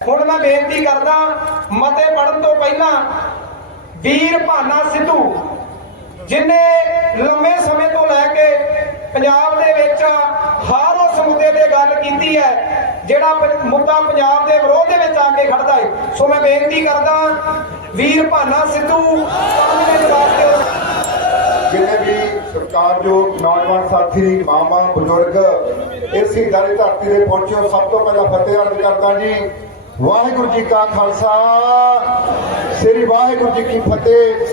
ਹੁਣ ਮੈਂ ਬੇਨਤੀ ਕਰਦਾ, ਮਤੇ ਪੜਨ ਤੋਂ ਪਹਿਲਾਂ ਵੀਰ ਭਾਨਾ ਸਿੱਧੂ, ਜਿਨੇ ਲੰਮੇ ਸਮੇਂ ਤੋਂ ਲੈ ਕੇ ਪੰਜਾਬ ਦੇ ਵਿੱਚ ਹਰ ਉਸ ਮੁੱਦੇ ਤੇ ਗੱਲ ਕੀਤੀ ਹੈ, ਜਿਹੜਾ ਮੁੱਦਾ ਪੰਜਾਬ ਦੇ ਵਿਰੋਧ ਦੇ ਵਿੱਚ ਆ ਕੇ ਖੜਦਾ ਹੈ। ਸੋ ਮੈਂ ਬੇਨਤੀ ਕਰਦਾ, ਵੀਰ ਭਾਨਾ ਸਿੱਧੂ ਪੰਜ ਮਿੰਟ ਵਾਸਤੇ ਜਿੰਨੇ ਵੀ ਸਰਕਾਰ ਜੋ ਨੌਜਵਾਨ ਸਾਥੀ ਮਾਮਾ ਬਜ਼ੁਰਗ ਇਸ ਦਾਰੀ ਧਰਤੀ ਤੇ ਪਹੁੰਚੇ ਸਭ ਤੋਂ ਪਹਿਲਾਂ ਫਤਿਹ ਅਰਜ਼ ਕਰਦਾ ਜੀ। ਵਾਹਿਗੁਰੂ ਜੀ ਕਾ ਖਾਲਸਾ, ਸ੍ਰੀ ਵਾਹਿਗੁਰੂ ਜੀ ਕੀ ਫਤਿਹ।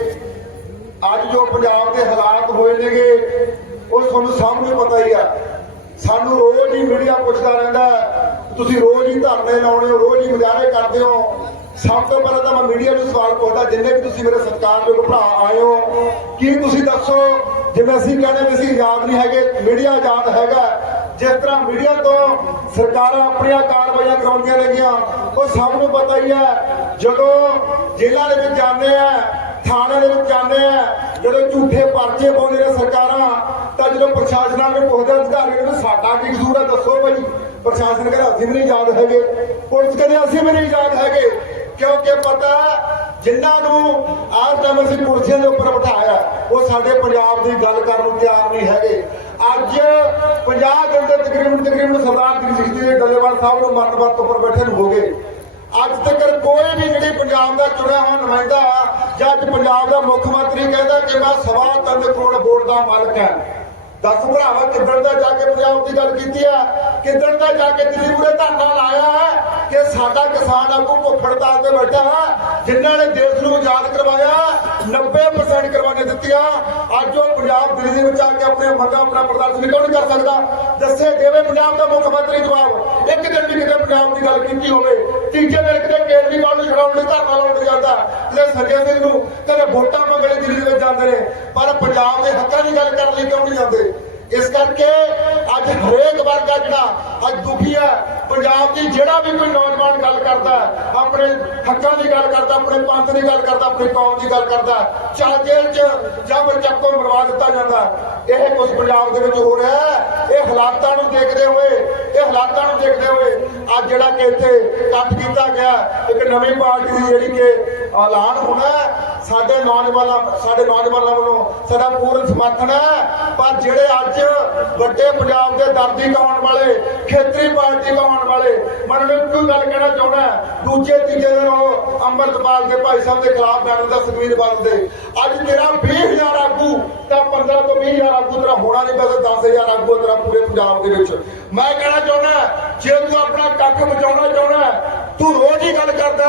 ਅੱਜ ਜੋ ਪੰਜਾਬ ਦੇ ਹਾਲਾਤ ਹੋਏ ਨੇਗੇ, ਉਹ ਤੁਹਾਨੂੰ ਸਾਹਮਣੇ ਪਤਾ ਹੀ ਆ। ਸਾਨੂੰ ਰੋਜ਼ ਹੀ ਮੀਡੀਆ ਪੁੱਛਦਾ ਰਹਿੰਦਾ ਤੁਸੀਂ ਰੋਜ਼ ਹੀ ਧਰਨੇ ਲਾਉਣੇ ਹੋ, ਰੋਜ਼ ਹੀ ਮੁਜ਼ਾਹਰੇ ਕਰਦੇ ਹੋ। ਸਭ ਤੋਂ ਪਹਿਲਾਂ ਤਾਂ ਮੈਂ ਮੀਡੀਆ ਨੂੰ ਸਵਾਲ ਪੁੱਛਦਾ, ਜਿੰਨੇ ਵੀ ਤੁਸੀਂ ਮੇਰੇ ਸਤਿਕਾਰਯੋਗ ਭਰਾ ਆਏ ਹੋ, ਕੀ ਤੁਸੀਂ ਦੱਸੋ? ਜਿਵੇਂ ਅਸੀਂ ਕਹਿੰਦੇ ਵੀ ਅਸੀਂ ਆਜ਼ਾਦ ਨਹੀਂ ਹੈਗੇ, ਮੀਡੀਆ ਆਜ਼ਾਦ ਹੈਗਾ ਜਿਸ ਤਰ੍ਹਾਂ ਮੀਡੀਆ ਤੋਂ ਸਰਕਾਰਾਂ ਆਪਣੀਆਂ ਕਾਰਵਾਈਆਂ ਕਰਾਉਂਦੀਆਂ ਨੇਗੀਆਂ ਉਹ ਸਭ ਨੂੰ ਪਤਾ ਹੀ ਹੈ, ਜਦੋਂ ਜੇਲ੍ਹਾਂ ਦੇ ਵਿੱਚ ਜਾਂਦੇ ਆ ਥਾਣੇ ਦੇ ਵਿੱਚ ਜਾਂਦੇ ਆ, ਜਦੋਂ ਝੂਠੇ ਪਰਚੇ ਪਾਉਂਦੇ ਨੇ ਸਰਕਾਰਾਂ, ਤਾਂ ਜਦੋਂ ਪ੍ਰਸ਼ਾਸਨਾਂ ਨੂੰ ਪੁੱਛਦੇ ਅਧਿਕਾਰੀਆਂ ਨੂੰ ਸਾਡਾ ਕੀ ਕਸੂਰ ਹੈ, ਦੱਸੋ ਭਾਈ। ਪ੍ਰਸ਼ਾਸਨ ਕਹਿੰਦਾ, ਅਸੀਂ ਵੀ ਨਹੀਂ ਯਾਦ ਹੈਗੇ। ਪੁਲਿਸ ਕਹਿੰਦੇ, ਅਸੀਂ ਵੀ ਨਹੀਂ ਯਾਦ ਹੈਗੇ, ਕਿਉਂਕਿ ਪਤਾ ਜਿਨ੍ਹਾਂ ਨੂੰ ਆਹ ਟਾਈਮ ਅਸੀਂ ਕੁਰਸੀਆਂ ਦੇ ਉੱਪਰ ਬਿਠਾਇਆ, ਉਹ ਸਾਡੇ ਪੰਜਾਬ ਦੀ ਗੱਲ ਕਰਨ ਨੂੰ ਤਿਆਰ ਨਹੀਂ ਹੈਗੇ। ਅੱਜ 50 ਦਿਨ ਦੇ ਤਕਰੀਬਨ ਤਕਰੀਬਨ ਡੱਲੇਵਾਲ ਸਾਹਿਬ ਨੂੰ ਮਰਨ ਉੱਪਰ ਬੈਠੇ ਨੂੰ ਹੋ ਗਏ। ਅੱਜ ਤੱਕ ਕੋਈ ਵੀ ਜਿਹੜੀ ਪੰਜਾਬ ਦਾ ਚੁਣਿਆ ਹੋਇਆ ਨੁਮਾਇੰਦਾ ਜਾਂ ਅੱਜ ਪੰਜਾਬ ਦਾ ਮੁੱਖ ਮੰਤਰੀ ਕਹਿੰਦਾ ਕਿ ਮੈਂ ਸਵਾ ਤਿੰਨ ਕਰੋੜ ਵੋਟ ਦਾ ਮਾਲਕ ਹਾਂ। ਦਸ ਭਰਾਵਾ, ਕਿੱਦਣ ਦਾ ਜਾ ਕੇ ਪੰਜਾਬ ਦੀ ਗੱਲ ਕੀਤੀ ਆ? ਕਿੱਦਣ ਦਾ ਜਾ ਕੇ ਦਿੱਲੀ ਮੂਰੇ ਧਰਨਾ ਲਾਇਆ ਕਿ ਸਾਡਾ ਕਿਸਾਨ ਆਗੂ ਭੁੱਖ ਤੇ ਬੈਠਾ ਹੈ ਜਿਨ੍ਹਾਂ ਨੇ ਦੇਸ਼ ਨੂੰ ਆਜ਼ਾਦ ਕਰਵਾਇਆ 90% ਕਰਵਾਣੇ ਦਿੱਤੀਆਂ ਅੱਜ ਉਹ ਪੰਜਾਬ ਦਿੱਲੀ ਦੇ ਵਿੱਚ ਆ ਕੇ ਆਪਣੇ ਮੰਗਾਂ ਆਪਣਾ ਪ੍ਰਦਰਸ਼ਨ ਕਿਉਂ ਨਹੀਂ ਕਰ ਸਕਦਾ? ਦੱਸੇ ਦੇਵੇ ਪੰਜਾਬ ਦਾ ਮੁੱਖ ਮੰਤਰੀ ਜਵਾਬ। ਇੱਕ ਦਿਨ ਵੀ ਕਿਤੇ ਪੰਜਾਬ ਦੀ ਗੱਲ ਕੀਤੀ ਹੋਵੇ, ਤੀਜੇ ਦਿਨ ਕਿਤੇ ਕੇਜਰੀਵਾਲ ਨੂੰ ਛਡਾਉਣ ਲਈ ਧਰਨਾ ਲਾਉਣ ਲਈ ਜਾਂਦਾ ਤੇ ਸੰਜੇ ਸਿੰਘ ਨੂੰ ਕਦੇ ਵੋਟਾਂ ਮੰਗਣ ਲਈ ਦਿੱਲੀ ਦੇ ਵਿੱਚ ਜਾਂਦੇ ਨੇ, ਪਰ ਪੰਜਾਬ ਦੇ ਹੱਕਾਂ ਦੀ ਗੱਲ ਕਰਨ ਲਈ ਕਿਉਂ ਨਹੀਂ ਜਾਂਦੇ? ਇਸ ਕਰਕੇ ਅੱਜ ਹਰੇਕ ਵਰਗ ਆ ਜਿਹੜਾ ਅੱਜ ਦੁਖੀ ਹੈ। ਪੰਜਾਬ ਦੀ ਜਿਹੜਾ ਵੀ ਕੋਈ ਨੌਜਵਾਨ ਗੱਲ ਕਰਦਾ ਆਪਣੇ ਹੱਕਾਂ ਦੀ ਗੱਲ ਕਰਦਾ, ਆਪਣੇ ਪੰਥ ਦੀ ਗੱਲ ਕਰਦਾ, ਆਪਣੀ ਕੌਮ ਦੀ ਗੱਲ ਕਰਦਾ ਚਾਹ ਜੇਲ੍ਹ 'ਚ ਜਾਂ ਫਿਰ ਚੱਕੋ ਮਰਵਾ ਦਿੱਤਾ ਜਾਂਦਾ ਇਹ ਕੁਝ ਪੰਜਾਬ ਦੇ ਵਿੱਚ ਹੋ ਰਿਹਾ ਹੈ। ਇਹ ਹਾਲਾਤਾਂ ਨੂੰ ਦੇਖਦੇ ਹੋਏ, ਇਹ ਹਾਲਾਤਾਂ ਨੂੰ ਦੇਖਦੇ ਹੋਏ ਅੱਜ ਜਿਹੜਾ ਕਿ ਇੱਥੇ ਇਕੱਠ ਕੀਤਾ ਗਿਆ ਇੱਕ ਨਵੀਂ ਪਾਰਟੀ ਦੀ ਜਿਹੜੀ ਕਿ ਐਲਾਨ ਹੋਣਾ ਸਾਡੇ ਨੌਜਵਾਨਾਂ ਸਾਡੇ ਨੌਜਵਾਨਾਂ ਵੱਲੋਂ ਸਾਡਾ ਪੂਰਨ ਸਮਰਥਨ ਹੈ। ਪਰ ਜਿਹੜੇ ਅੱਜ ਵੱਡੇ ਪੰਜਾਬ ਦੇ ਦਰਦੀ ਕਹਾਉਣ ਵਾਲੇ, ਖੇਤਰੀ ਪਾਰਟੀ ਕਹਾਉਣ ਵਾਲੇ, ਮੈਂ ਨੂੰ ਇੱਕੋ ਗੱਲ ਕਹਿਣਾ ਚਾਹੁੰਦਾ ਦੂਜੇ ਤੀਜੇ ਦਿਨ ਉਹ ਅੰਮ੍ਰਿਤਪਾਲ ਦੇ ਭਾਈ ਸਾਹਿਬ ਦੇ ਖਿਲਾਫ ਬਿਆਨ ਦਾ ਸੁਖਵੀਰ ਬਾਦਲ ਦੇ। ਅੱਜ ਤੇਰਾ 20000 ਆਗੂ, ਤਾਂ 15 ਤੋਂ 20000 ਆਗੂ ਤੇਰਾ ਹੋਣਾ ਨਹੀਂ ਬਸ 10000 ਆਗੂ ਤੇਰਾ ਪੂਰੇ ਪੰਜਾਬ ਦੇ ਵਿੱਚ। ਮੈਂ ਕਹਿਣਾ ਚਾਹੁੰਦਾ ਜੇ ਤੂੰ ਆਪਣਾ ਕੱਖ ਬਚਾਉਣਾ ਚਾਹੁੰਦਾ ਤੂੰ ਰੋਜ਼ ਹੀ ਗੱਲ ਕਰਦਾ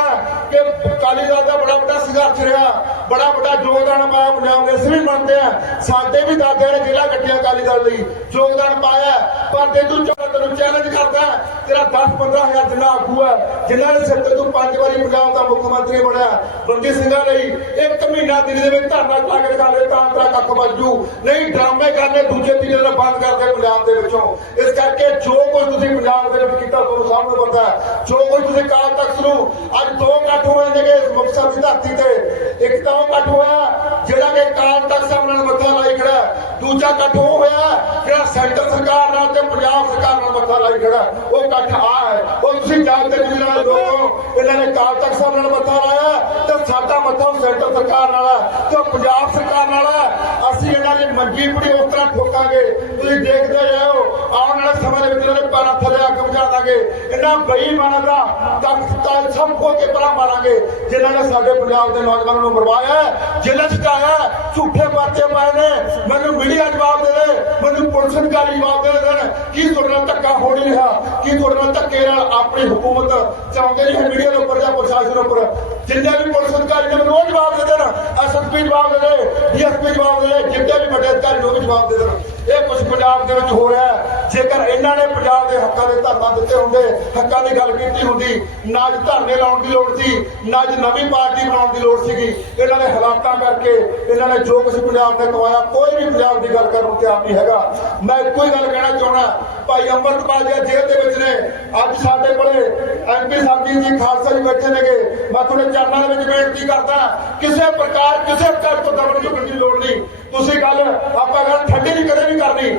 ਕਿ ਅਕਾਲੀ ਦਲ ਦਾ ਬੜਾ ਵੱਡਾ ਸੰਘਰਸ਼ ਰਿਹਾ, ਬੜਾ ਵੱਡਾ ਯੋਗਦਾਨ ਪਾਇਆ ਪੰਜਾਬ ਦੇ ਅਸੀਂ ਵੀ ਮੰਨਦੇ ਆ ਸਾਡੇ ਵੀ ਦਾਦਿਆਂ ਨੇ ਜ਼ਿਲ੍ਹਾ ਕੱਟਿਆ ਅਕਾਲੀ ਦਲ ਲਈ। ਯੋਗਦਾਨ ਪਾਇਆ ਪਰ ਤੇ ਤੈਨੂੰ ਚੈਲੰਜ ਕਰਦਾ ਤੇਰਾ 10 15000 ਜਿੰਨਾ ਆਗੂ ਹੈ ਜਿਨ੍ਹਾਂ ਨੇ ਸਿਰ ਤੂੰ ਪੰਜ ਵਾਰੀ ਪੰਜਾਬ ਦਾ ਮੁੱਖ ਮੰਤਰੀ ਬਣਿਆ ਬੰਦੀ ਸਿੰਘਾਂ ਲਈ ਇੱਕ ਮਹੀਨਾ ਦਿੱਲੀ ਦੇ ਵਿੱਚ ਧਰਨਾ ਲਾ ਕੇ ਦਿਖਾ ਦੇ ਤਾਂ ਤੇਰਾ ਕੱਖ ਵੱਜੂ ਨਹੀਂ, ਡਰਾਮੇ ਕਰਨੇ ਦੂਜੇ ਤੀਜੇ ਨਾਲ ਬੰਦ ਕਰਦੇ ਪੰਜਾਬ ਦੇ ਵਿੱਚੋਂ। ਇਸ ਕਰਕੇ ਜੋ ਕੁਝ ਤੁਸੀਂ ਪੰਜਾਬ ਦੇ ਵਿੱਚ ਕੀਤਾ ਤੁਹਾਨੂੰ ਸਭ ਨੂੰ ਪਤਾ ਹੈ। ਜੋ ਕੁਝ ਤੁਸੀਂ ਕਾਲ ਤਖਤ ਨੂੰ ਅੱਜ ਦੋ ਇਕੱਠ ਹੋਏ ਨੇਗੇ ਇਸ ਮੁਕਤਸਰ ਦੀ ਧਰਤੀ ਤੇ, ਇੱਕ ਤਾਂ ਉਹ ਇਕੱਠ ਹੋਇਆ, ਜਿਹੜਾ ਕਿ ਕਾਲ ਤਖਤ ਸਾਹਿਬ ਨਾਲ ਦੂਜਾ ਇਕੱਠ ਉਹ ਹੋਇਆ, ਜਿਹੜਾ ਸੈਂਟਰ ਸਰਕਾਰ ਨਾਲ ਤੇ ਪੰਜਾਬ ਸਰਕਾਰ ਨਾਲ ਮੱਥਾ ਲਾਈ ਖੜਾ, ਉਹ ਇਕੱਠ ਆ ਹੈ। ਉਹ ਤੁਸੀਂ ਜਾਣਦੇ ਗੁਜਰਾਂ ਦੇ ਲੋਕੋ ਇਹਨਾਂ ਨੇ ਕਾਲ ਤਖਤ ਸਾਹਿਬ ਨਾਲ ਮੱਥਾ ਲਾਇਆ ਤੇ ਸਾਡਾ ਮੱਥਾ ਉਹ ਸੈਂਟਰ ਸਰਕਾਰ ਨਾਲ ਹੈ ਤੇ ਉਹ ਪੰਜਾਬ ਸਰਕਾਰ ਨਾਲ ਹੈ ਅਸੀਂ ਇਹਨਾਂ ਪੜੀ ਉਸ ਤਰ੍ਹਾਂ ਠੋਕਾਂਗੇ। ਤੁਸੀਂ ਦੇਖਦੇ ਰਹੋ। ਆਉਣ ਵਾਲੇ ਸਮੇਂ ਦੇ ਵਿੱਚ ਇਹਨਾਂ ਦੇ ਪੈਰਾਂ ਥੱਲੇ ਅੱਗ ਬੁਝਾ ਦਾਂਗੇ। ਇਹਨਾਂ ਬੇਈਮਾਨਾਂ ਦਾ ਤਖਤ ਸਭ ਖੋ ਕੇ ਪਰਾਂ ਮਾਰਾਂਗੇ ਜਿਨ੍ਹਾਂ ਨੇ ਸਾਡੇ ਪੰਜਾਬ ਦੇ ਨੌਜਵਾਨਾਂ ਨੂੰ ਮਰਵਾਇਆ ਹੈ, ਜੇਲ੍ਹਾਂ ਝੂਠੇ ਪਰਚੇ ਪਾਏ ਨੇ। ਮੈਨੂੰ ਮੀਡੀਆ ਜਵਾਬ ਦੇ ਦੇ ਮੈਨੂੰ ਪੁਲਿਸ ਅਧਿਕਾਰੀ ਜਵਾਬ ਦੇ ਦੇਣ ਕੀ ਤੁਹਾਡੇ ਨਾਲ ਧੱਕਾ ਹੋ ਨਹੀਂ ਰਿਹਾ? ਕੀ ਤੁਹਾਡੇ ਨਾਲ ਧੱਕੇ ਨਾਲ ਆਪਣੀ ਹਕੂਮਤ ਚਾਹੁੰਦੇ ਨਹੀਂ ਹੈ ਮੀਡੀਆ ਦੇ ਉੱਪਰ ਜਾਂ ਪ੍ਰਸ਼ਾਸਨ ਉੱਪਰ? ਜਿੰਨੇ ਵੀ ਪੁਲਿਸ ਅਧਿਕਾਰੀ ਨੇ ਮੈਨੂੰ ਉਹ ਜਵਾਬ ਦੇ ਦੇਣ। ਐਸਐਸਪੀ ਜਵਾਬ ਦੇ ਦੇ ਡੀਐਸਪੀ ਜਵਾਬ ਦੇ ਦੇ ਜਿੰਨੇ ਵੀ ਵੱਡੇ ਅਧਿਕਾਰੀ ਨੂੰ ਇਹ ਕੁਝ ਪੰਜਾਬ ਦੇ ਵਿੱਚ ਹੋ ਰਿਹਾ ਹੈ। ਜੇਕਰ ਇਹਨਾਂ ਨੇ ਪੰਜਾਬ ਦੇ ਹੱਕਾਂ ਦੇ ਧਰਨਾ ਦਿੱਤੇ ਹੁੰਦੇ, ਹੱਕਾਂ ਦੀ ਗੱਲ ਕੀਤੀ ਹੁੰਦੀ, ਨਾ ਅੱਜ ਧਰਨੇ ਲਾਉਣ ਦੀ ਲੋੜ ਸੀ, ਨਾ ਅੱਜ ਨਵੀਂ ਪਾਰਟੀ ਬਣਾਉਣ ਦੀ ਲੋੜ ਸੀਗੀ, ਇਹਨਾਂ ਨੇ ਹਾਲਾਤਾਂ ਕਰਕੇ ਇਹਨਾਂ ਨੇ ਜੋ ਕੁਝ ਪੰਜਾਬ ਨੇ ਕਮਾਇਆ, ਕੋਈ ਵੀ ਪੰਜਾਬ ਦੀ ਗੱਲ ਕਰਨ ਨੂੰ ਤਿਆਰ ਨਹੀਂ ਹੈਗਾ। ਮੈਂ ਇੱਕੋ ਹੀ ਗੱਲ ਕਹਿਣਾ ਚਾਹਣਾ ਭਾਈ ਅੰਮ੍ਰਿਤਪਾਲ ਜੀ ਜੇਲ੍ਹ ਦੇ ਵਿੱਚ ਨੇ। ਅੱਜ ਸਾਡੇ ਕੋਲੇ ਐਮਪੀ ਸਾਹਿਬ ਜੀ ਖਾਲਸਾ ਜੀ ਬੈਠੇ ਨੇਗੇ। ਮੈਂ ਤੁਹਾਡੇ ਚਰਨਾਂ ਦੇ ਵਿੱਚ ਬੇਨਤੀ ਕਰਦਾ ਕਿਸੇ ਪ੍ਰਕਾਰ ਕਿਸੇ ਪ੍ਰਕਾਰ ਤੋਂ ਦਬਣ ਚੁੱਕਣ ਦੀ ਲੋੜ ਨਹੀਂ। ਤੁਸੀਂ ਗੱਲ ਆਪਾਂ ਗੱਲ ਠੱਡੀ ਨਹੀਂ ਕਦੇ ਵੀ ਕਰਨੀ।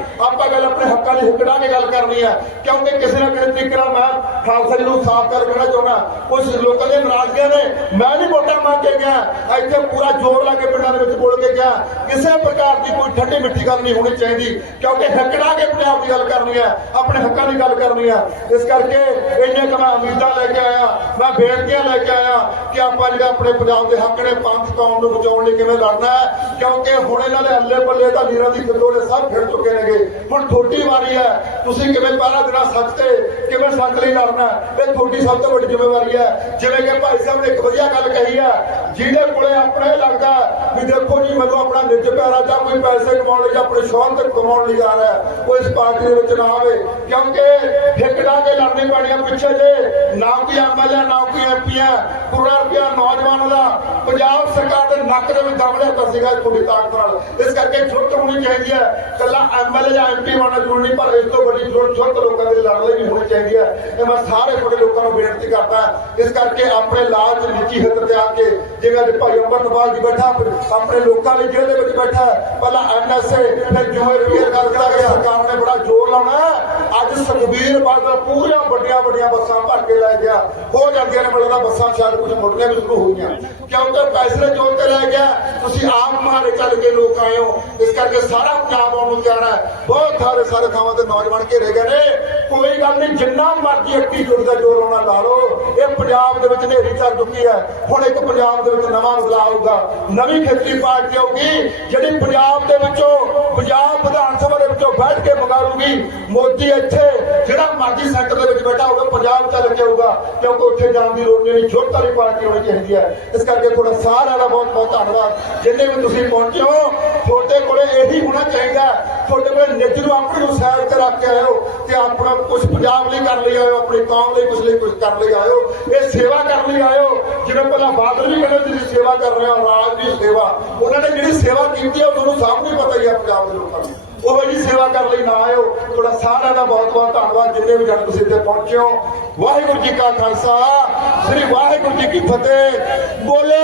ਹੱਕਾਂ ਕੇ ਗੱਲ ਕਰਨੀ ਹੈ ਕਿਉਂਕਿ ਕਿਸੇ ਨਾ ਕਿਸੇ ਤਰੀਕੇ ਨਾਲ ਮੈਂ ਖਾਲਸਾ ਜੀ ਨੂੰ ਸਾਫ਼ ਕਰ ਕਹਿਣਾ ਚਾਹੁੰਦਾ ਕੁਝ ਲੋਕਾਂ ਦੇ ਨਾਰਾਜ਼ਗੀਆਂ ਨੇ, ਮੈਂ ਨਹੀਂ ਵੋਟਾਂ ਮੰਗ ਕੇ ਗਿਆ, ਇੱਥੇ ਪੂਰਾ ਜ਼ੋਰ ਲਾ ਕੇ ਪਿੰਡਾਂ ਦੇ ਵਿੱਚ ਬੋਲ ਕੇ ਗਿਆ। ਕਿਸੇ ਪ੍ਰਕਾਰ ਦੀ ਕੋਈ ਠੱਡੀ ਮਿੱਠੀ ਗੱਲ ਨਹੀਂ ਹੋਣੀ ਚਾਹੀਦੀ, ਕਿਉਂਕਿ ਹੱਕੜਾ ਕੇ ਪੰਜਾਬ ਦੀ ਗੱਲ ਕਰਨੀ ਹੈ ਆਪਣੇ ਹੱਕਾਂ ਦੀ ਗੱਲ ਕਰਨੀ ਹੈ ਇਸ ਕਰਕੇ ਇੰਨੇ ਕੁ ਮੈਂ ਉਮੀਦਾਂ ਲੈ ਕੇ ਆਇਆ, ਮੈਂ ਬੇਨਤੀਆਂ ਲੈ ਕੇ ਆਇਆ ਕਿ ਆਪਾਂ ਜਿਹੜਾ ਆਪਣੇ ਪੰਜਾਬ ਦੇ ਹੱਕ ਨੇ ਪੰਥ ਕੌਮ ਨੂੰ ਬਚਾਉਣ ਲਈ ਕਿਵੇਂ ਲੜਨਾ ਹੈ, ਕਿਉਂਕਿ ਹੁਣ ਇਹਨਾਂ ਦੇ ਅੱਲੇ ਬੱਲੇ ਤਾਂ ਵੀਰਾਂ ਦੀ ਖਿੱਦੋਰੇ ਸਭ ਫਿਰ ਚੁੱਕੇ ਨੇਗੇ। ਹੁਣ ਤੁਹਾਡੀ ਵਾਰੀ ਹੈ ਤੁਸੀਂ ਕਿਵੇਂ ਪਹਿਰਾ ਦੇਣਾ ਸੱਚ ਕਿਵੇਂ ਸੱਚ ਲਈ ਲੜਨਾ ਇਹ ਤੁਹਾਡੀ ਸਭ ਤੋਂ ਵੱਡੀ ਜ਼ਿੰਮੇਵਾਰੀ ਹੈ। ਜਿਵੇਂ ਕਿ ਭਾਈ ਸਾਹਿਬ ਨੇ ਇੱਕ ਵਧੀਆ ਗੱਲ ਕਹੀ ਹੈ, ਜਿਹਦੇ ਕੋਲੇ ਆਪਣੇ ਲੱਗਦਾ ਵੀ ਦੇਖੋ ਜੀ, ਮੈਨੂੰ ਆਪਣਾ ਨਿੱਜ ਪੈਰਾ ਜਾਂ ਕੋਈ ਪੈਸੇ ਕਮਾਉਣ ਲਈ ਜਾਂ ਆਪਣੇ ਸ਼ੌਹਰਤ ਕਮਾਉਣ ਲਈ ਜਾ ਰਿਹਾ ਉਹ ਇਸ ਪਾਰਟੀ ਦੇ ਵਿੱਚ ਨਾ ਆਵੇ। ਕਿਉਂਕਿ ਠੇਕੜਾ ਕੇ ਲੜਨੇ ਪੈਣੀਆਂ ਪਿੱਛੇ ਜੇ। ਨਾ ਕੋਈ ਐਮਐਲਏ ਨਾ ਕੋਈ ਐਮਪੀ ਹੈ ਕਰੋੜਾਂ ਰੁਪਇਆ ਨੌਜਵਾਨਾਂ ਦਾ ਪੰਜਾਬ ਸਰਕਾਰ ਦੇ ਨੱਕ ਦੇ ਵਿੱਚ ਦਬੜਿਆ ਤਾਂ ਸੀਗਾ ਤੁਹਾਡੀ ਤਾਕਤ ਨਾਲ। ਇਸ ਕਰਕੇ ਜੁਰਤ ਹੋਣੀ ਚਾਹੀਦੀ ਹੈ। ਕੱਲਾ ਐਮਐਲਏ ਜਾਂ ਐਮਪੀ ਹੋਣਾ ਜ਼ਰੂਰੀ ਨਹੀਂ, ਪਰ ਇਸ ਤੋਂ ਵੱਡੀ ਜੁਰਤ ਜੁਰਤ ਲੋਕਾਂ ਦੇ ਲੜਨ ਲਈ ਹੋਣੀ ਚਾਹੀਦੀ ਹੈ। ਇਹ ਮੈਂ ਸਾਰੇ ਤੁਹਾਡੇ ਲੋਕਾਂ ਨੂੰ ਬੇਨਤੀ ਕਰਦਾ ਇਸ ਕਰਕੇ ਆਪਣੇ ਲਾਜ ਨਿੱਜੀ ਹਿੱਤ ਤੇ ਆ ਕੇ ਜਿਵੇਂ ਅੱਜ ਭਾਈ ਅੰਮ੍ਰਿਤਪਾਲ ਜੀ ਬੈਠਾ ਆਪਣੇ ਲੋਕਾਂ ਲਈ ਜੇਲ੍ਹ ਦੇ ਵਿੱਚ ਬੈਠਾ ਪਹਿਲਾਂ ਐਨਐਸਏ ਫਿਰ ਜਿਵੇਂ ਰੁਪਏ ਗੱਲ ਕਰਾ ਕੇ ਸਰਕਾਰ ਨੇ ਬੜਾ ਜ਼ੋਰ ਲਾਉਣਾ ਅੱਜ ਸੁਖਬੀਰ ਬਾਦਲ ਪੂਰੀਆਂ ਵੱਡੀਆਂ ਵੱਡੀਆਂ ਬੱਸਾਂ ਭਰ ਕੇ ਲੈ ਗਿਆ। ਹੋ ਜਾਂਦੀਆਂ ਨੇ ਮਿਲਦਾ ਬੱਸਾਂ, ਸ਼ਾਇਦ ਕੁਝ ਮੋਟੀਆਂ ਵੀ ਸ਼ੁਰੂ ਹੋ ਗਈਆਂ ਕਿਉਂਕਿ ਪੈਸੇ ਦੇ ਤੇ ਲੈ ਗਿਆ, ਤੁਸੀਂ ਆਪ ਮਾਰੇ ਚੱਲ ਕੇ ਲੋਕ ਆਏ ਹੋ ਇਸ ਕਰਕੇ ਸਾਰਾ ਪੰਜਾਬ ਆਉਣ ਨੂੰ ਤਿਆਰ ਹੈ ਬਹੁਤ ਸਾਰੇ ਸਾਰੇ ਥਾਵਾਂ ਤੇ ਨੌਜਵਾਨ ਘੇਰੇ ਗਏ ਨੇ ਕੋਈ ਗੱਲ ਨਹੀਂ ਜਿੰਨਾ ਮਰਜ਼ੀ ਅੱਕੀ ਜੁੜ ਦਾ ਜੋਰ ਆਉਣਾ ਲਾ ਲਓ ਇਹ ਪੰਜਾਬ ਦੇ ਵਿੱਚ ਨੇਰੀ ਚੱਲ ਚੁੱਕੀ ਹੈ ਹੁਣ ਇੱਕ ਪੰਜਾਬ ਦੇ ਵਿੱਚ ਨਵਾਂ ਬਦਲਾਅ ਆਊਗਾ ਨਵੀਂ ਖੇਤਰੀ ਪਾਰਟੀ ਆਊਗੀ ਜਿਹੜੀ ਪੰਜਾਬ ਦੇ ਵਿੱਚੋਂ ਪੰਜਾਬ ਵਿਧਾਨ ਸਭਾ ਦੇ ਵਿੱਚੋਂ ਬੈਠ ਕੇ ਮੰਗਾਲੂਗੀ ਮੋਦੀ ਇੱਥੇ ਜਿਹੜਾ ਮਰਜ਼ੀ ਸੈਂਟਰ ਦੇ ਵਿੱਚ ਬੈਠਾ ਹੋਊਗਾ ਪੰਜਾਬ ਚੱਲ ਕੇ ਆਊਗਾ ਕਿਉਂਕਿ ਉੱਥੇ ਜਾਣ ਦੀ ਲੋੜ ਨਹੀਂ ਜੁਰਤ ਵਾਲੀ ਪਾਰਟੀ ਹੋਣੀ ਚਾਹੀਦੀ ਹੈ ਇਸ ਕਰਕੇ ਤੁਹਾਡਾ ਸਾਰਿਆਂ ਦਾ ਬਹੁਤ ਬਹੁਤ ਧੰਨਵਾਦ ਜਿੰਨੇ ਵੀ ਤੁਸੀਂ ਪਹੁੰਚੇ ਤੁਹਾਡੇ ਕੋਲੇ ਇਹੀ ਹੋਣਾ ਚਾਹੀਦਾ ਤੁਹਾਡੇ ਕੋਲੇ ਨਿੱਜ ਨੂੰ ਆਪਣੀ ਨੂੰ ਸਾਈਡ ਤੇ ਰੱਖ ਕੇ ਆਇਓ ਤੇ ਆਪਣਾ ਕੁਝ ਪੰਜਾਬ ਲਈ ਕਰ ਲਈ ਆਇਓ, ਆਪਣੀ ਕੌਮ ਲਈ ਕੁਝ ਲਈ ਕੁਝ ਕਰ ਲਈ ਆਇਓ। ਇਹ ਸੇਵਾ ਕਰਨ ਲਈ ਆਇਓ। ਜਿਵੇਂ ਪਹਿਲਾਂ ਬਾਦਲ ਵੀ ਕਹਿੰਦੇ ਤੁਸੀਂ ਸੇਵਾ ਕਰ ਰਹੇ ਹੋ, ਰਾਜ ਦੀ ਸੇਵਾ। ਉਹਨਾਂ ਨੇ ਜਿਹੜੀ ਸੇਵਾ ਕੀਤੀ ਉਹ ਤੁਹਾਨੂੰ ਸਭ ਨੂੰ ਪਤਾ ਹੀ ਆ ਪੰਜਾਬ ਦੇ ਲੋਕਾਂ ਨੂੰ ਉਹ ਜੀ ਸੇਵਾ ਕਰਨ ਲਈ ਨਾ ਆਇਓ। ਤੁਹਾਡਾ ਸਾਰਿਆਂ ਦਾ ਬਹੁਤ ਬਹੁਤ ਧੰਨਵਾਦ। ਜਿੰਨੇ ਵੀ ਜਣ ਤੁਸੀਂ ਇੱਥੇ ਪਹੁੰਚੇ ਹੋ। ਵਾਹਿਗੁਰੂ ਜੀ ਕਾ ਖਾਲਸਾ। ਸ੍ਰੀ ਵਾਹਿਗੁਰੂ ਜੀ ਕੀ ਫਤਿਹ। ਬੋਲੇ